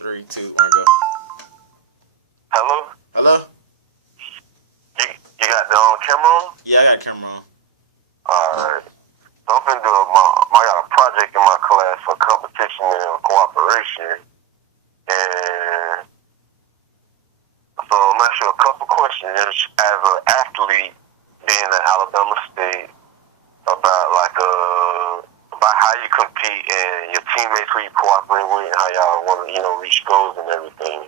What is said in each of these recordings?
Three, two, one, go. Hello? Hello? You got the camera on? Yeah, I got a camera on. Alright. So I'm finna do I got a project in my class for competition and cooperation. And so I'm asking you a couple questions as an athlete being at Alabama State about about how you compete and your teammates who you cooperate with and how y'all want to, reach goals and everything.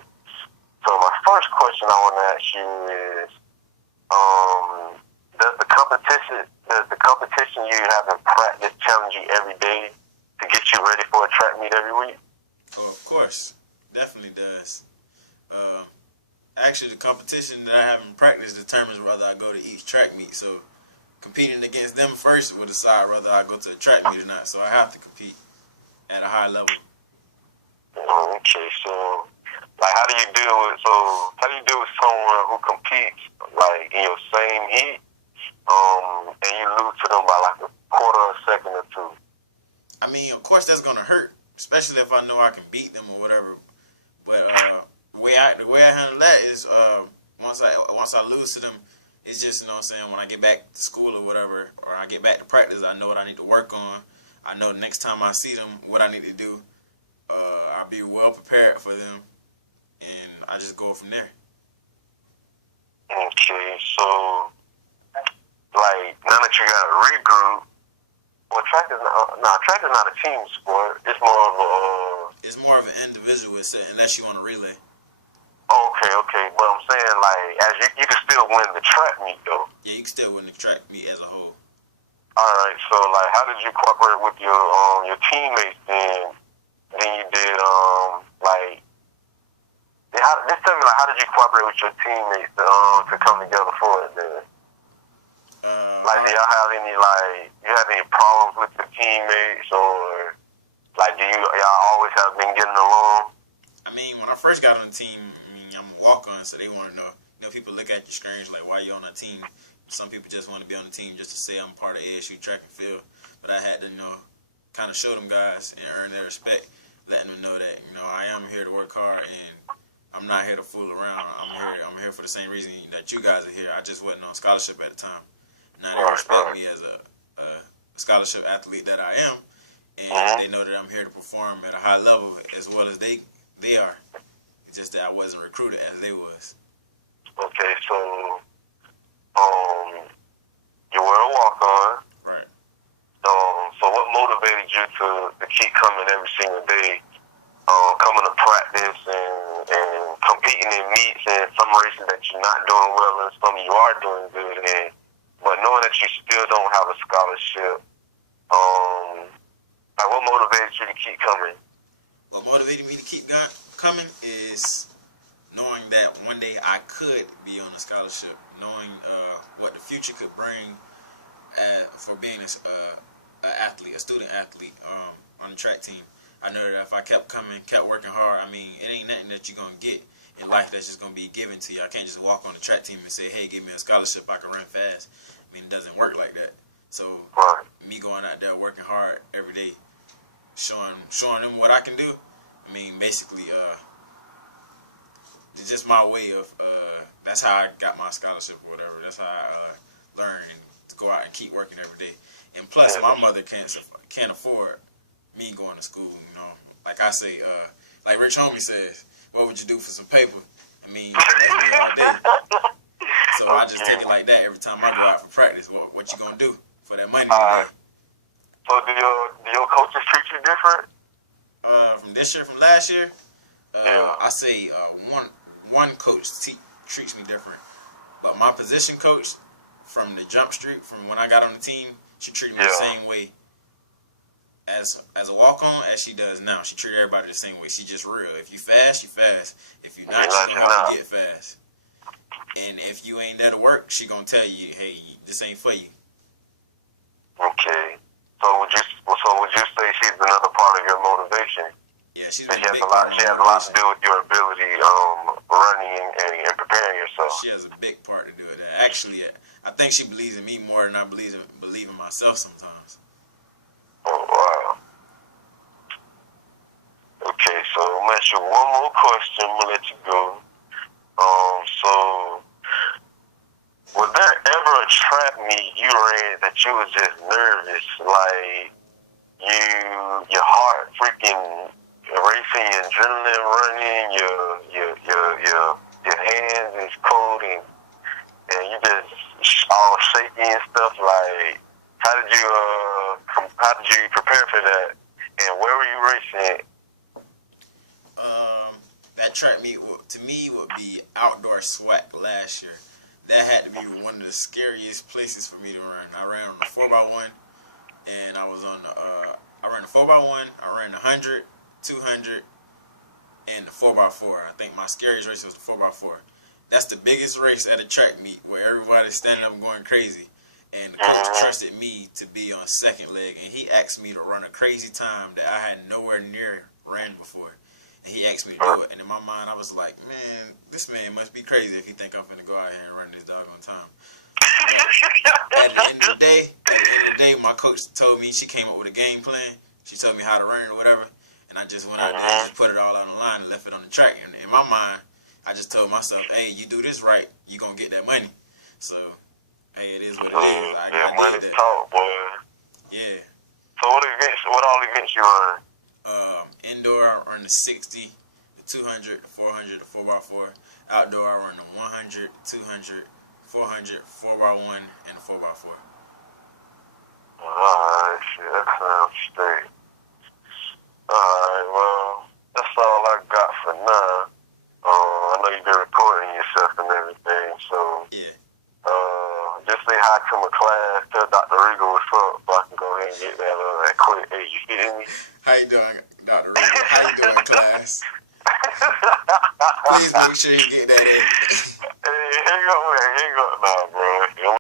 So my first question I want to ask you is, does the competition you have in practice challenge you every day to get you ready for a track meet every week? Oh, of course. Definitely does. Actually, the competition that I have in practice determines whether I go to each track meet. So competing against them first will decide whether I go to a track meet or not. So I have to compete at a high level. Okay, so how do you deal with someone who competes in your same heat, and you lose to them by a quarter of a second or two? I mean, of course that's gonna hurt, especially if I know I can beat them or whatever. But the way I handle that is once I lose to them, it's just, when I get back to school or whatever, or I get back to practice, I know what I need to work on. I know the next time I see them what I need to do. I'll be well prepared for them, and I just go from there. Okay, so now that you got a regroup, well, track is not a team sport. It's more of an individual, unless you want to relay. Okay, but I'm saying as you can still win the track meet though. Yeah, you can still win the track meet as a whole. All right, so how did you cooperate with your teammates then? Then you did just tell me how did you cooperate with your teammates to come together for it then? Do y'all have any problems with the teammates, or do y'all always have been getting along? I mean, when I first got on the team, I'm a walk-on, so they want to know. People look at you strange, why you on a team? Some people just want to be on the team just to say I'm part of ASU track and field. But I had to, kind of show them guys and earn their respect, letting them know that, I am here to work hard and I'm not here to fool around. I'm here for the same reason that you guys are here. I just wasn't on scholarship at the time. Now they respect me as a scholarship athlete that I am, and they know that I'm here to perform at a high level as well as they are. It's just that I wasn't recruited as they was. Okay, so you were a walk-on. Right. So what motivated you to keep coming every single day, coming to practice and competing in meets and some races that you're not doing well and some you are doing good in, but knowing that you still don't have a scholarship, what motivated you to keep coming? What motivated me to keep coming is knowing that one day I could be on a scholarship, knowing what the future could bring for being a student athlete on the track team. I know that if I kept coming, kept working hard, it ain't nothing that you're going to get in life that's just going to be given to you. I can't just walk on the track team and say, hey, give me a scholarship, I can run fast. It doesn't work like that. So me going out there working hard every day, showing them what I can do, basically, it's just my way of, that's how I got my scholarship or whatever. That's how I learned to go out and keep working every day. And plus, my mother can't afford me going to school, Like I say, like Rich Homie says, what would you do for some paper? That's me all day. So I just take it like that every time I go out for practice. What you gonna do for that money today? So do your coaches treat you different? From this year, from last year, I say one coach treats me different, but my position coach from the jump street, from when I got on the team, she treated me the same way as a walk-on as she does now. She treated everybody the same way. She just real. If you fast, you fast. If you not, she gonna have to get fast. And if you ain't there to work, she gonna tell you, hey, this ain't for you. Okay. So would you say she's another part of your motivation? Yeah, she has a lot to do with your ability running and preparing yourself. She has a big part to do with that. Actually, I think she believes in me more than I believe in myself sometimes. Oh, wow. Okay, so I'm gonna ask you one more question. I'm gonna let you go. So was there ever a track meet you ran that you was just nervous, like your heart freaking racing, your adrenaline running, your hands is cold and you just all shaky and stuff. Like, how did you prepare for that? And where were you racing? That track meet to me would be Outdoor SWAC last year. That had to be one of the scariest places for me to run. I ran on the 4x1, and I was on the I ran the 4x1, I ran the 100, 200, and the 4x4. I think my scariest race was the 4x4. That's the biggest race at a track meet where everybody's standing up going crazy. And the coach trusted me to be on second leg, and he asked me to run a crazy time that I had nowhere near ran before. And he asked me to do it, and in my mind, I was like, man, this man must be crazy if he think I'm gonna go out here and run this doggone time. At the end of the day, my coach told me, she came up with a game plan. She told me how to run it or whatever, and I just went out there and just put it all on the line and left it on the track. And in my mind, I just told myself, hey, you do this right, you gonna get that money. So, hey, it is what it is. Money talk, boy. Yeah. So what all events you run? Indoor, I run the 60, the 200, the 400, the 4x4. Outdoor, I run the 100, 200, 400, 4x1, and the 4x4. Alright, shit, that sounds straight. Alright, well, that's all I got for now. I know you've been recording yourself and everything, so yeah. Just say hi to my class, tell Dr. Regal what's up, so I can go ahead and get that quick. Hey, you feeling me? How you doing, Dr. Regal? How you doing, class? Please make sure you get that in. Hey, hang up, man. Hang up now, bro.